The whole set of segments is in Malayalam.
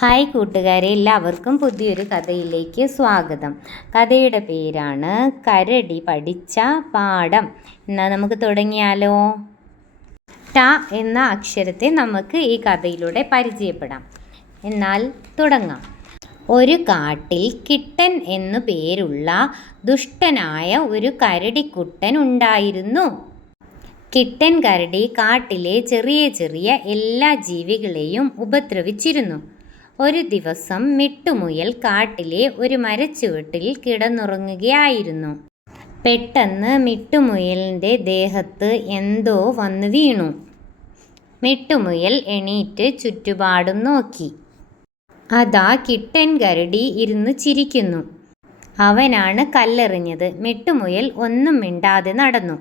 ഹായ് കൂട്ടുകാരെ എല്ലാവർക്കും പുതിയൊരു കഥയിലേക്ക് സ്വാഗതം. കഥയുടെ പേരാണ് കരടി പഠിച്ച പാഠം. എന്നാൽ നമുക്ക് തുടങ്ങിയാലോ? ട എന്ന അക്ഷരത്തെ നമുക്ക് ഈ കഥയിലൂടെ പരിചയപ്പെടാം. എന്നാൽ തുടങ്ങാം. ഒരു കാട്ടിൽ കിട്ടൻ എന്നു പേരുള്ള ദുഷ്ടനായ ഒരു കരടിക്കുട്ടൻ ഉണ്ടായിരുന്നു. കിട്ടൻ കരടി കാട്ടിലെ ചെറിയ ചെറിയ എല്ലാ ജീവികളെയും ഉപദ്രവിച്ചിരുന്നു. ഒരു ദിവസം മിട്ടുമുയൽ കാട്ടിലെ ഒരു മരച്ചുവട്ടിൽ കിടന്നുറങ്ങുകയായിരുന്നു. പെട്ടെന്ന് മിട്ടുമുയലിന്റെ ദേഹത്ത് എന്തോ വന്ന് വീണു. മിട്ടുമുയൽ എണീറ്റ് ചുറ്റുപാടും നോക്കി. അതാ കിട്ടൻ കരടി ഇരുന്ന് ചിരിക്കുന്നു. അവനാണ് കല്ലെറിഞ്ഞത്. മിട്ടുമുയൽ ഒന്നും മിണ്ടാതെ നടന്നു.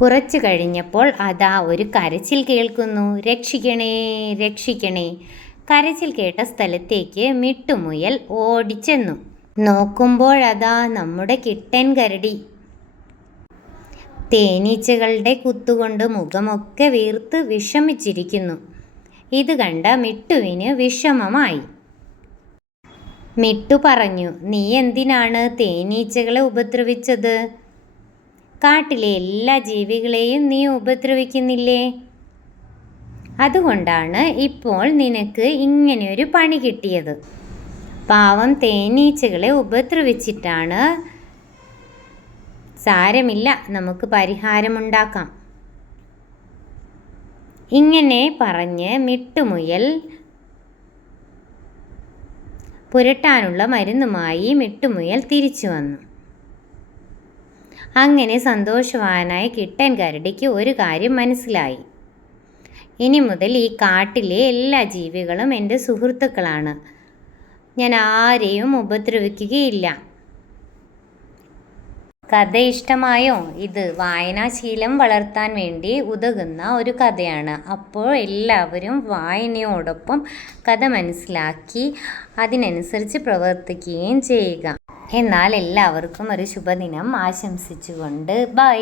കുറച്ചു കഴിഞ്ഞപ്പോൾ അതാ ഒരു കരച്ചിൽ കേൾക്കുന്നു. രക്ഷിക്കണേ രക്ഷിക്കണേ കരച്ചിൽ കേട്ട സ്ഥലത്തേക്ക് മിട്ടുമുയൽ ഓടിച്ചെന്നു. നോക്കുമ്പോഴതാ നമ്മുടെ കിട്ടൻ കരടി. തേനീച്ചകളുടെ കുത്തുകൊണ്ട് മുഖമൊക്കെ വീർത്ത് വിഷമിച്ചിരിക്കുന്നു. ഇത് കണ്ട മിട്ടുവിന് വിഷമമായി. മിട്ടു പറഞ്ഞു നീ എന്തിനാണ് തേനീച്ചകളെ ഉപദ്രവിച്ചത്? കാട്ടിലെ എല്ലാ ജീവികളെയും നീ ഉപദ്രവിക്കുന്നില്ലേ? അതുകൊണ്ടാണ് ഇപ്പോൾ നിനക്ക് ഇങ്ങനെയൊരു പണി കിട്ടിയത്. പാവം തേനീച്ചകളെ ഉപദ്രവിച്ചിട്ടാണ്. സാരമില്ല നമുക്ക് പരിഹാരമുണ്ടാക്കാം. ഇങ്ങനെ പറഞ്ഞ് മിട്ടുമുയൽ പുരട്ടാനുള്ള മരുന്നുമായി മിട്ടുമുയൽ തിരിച്ചു വന്നു. അങ്ങനെ സന്തോഷവാനായ കിട്ടൻ കരടിക്ക് ഒരു കാര്യം മനസ്സിലായി. ഇനി മുതൽ ഈ കാട്ടിലെ എല്ലാ ജീവികളും എന്റെ സുഹൃത്തുക്കളാണ്. ഞാൻ ആരെയും ഉപദ്രവിക്കുകയില്ല. കഥ ഇഷ്ടമായോ ഇത് വായനാശീലം വളർത്താൻ വേണ്ടി ഉതകുന്ന ഒരു കഥയാണ്. അപ്പോൾ എല്ലാവരും വായനയോടൊപ്പം കഥ മനസ്സിലാക്കി അതിനനുസരിച്ച് പ്രവർത്തിക്കുകയും ചെയ്യുക. എന്നാൽ എല്ലാവർക്കും ഒരു ശുഭദിനം ആശംസിച്ചുകൊണ്ട് ബൈ.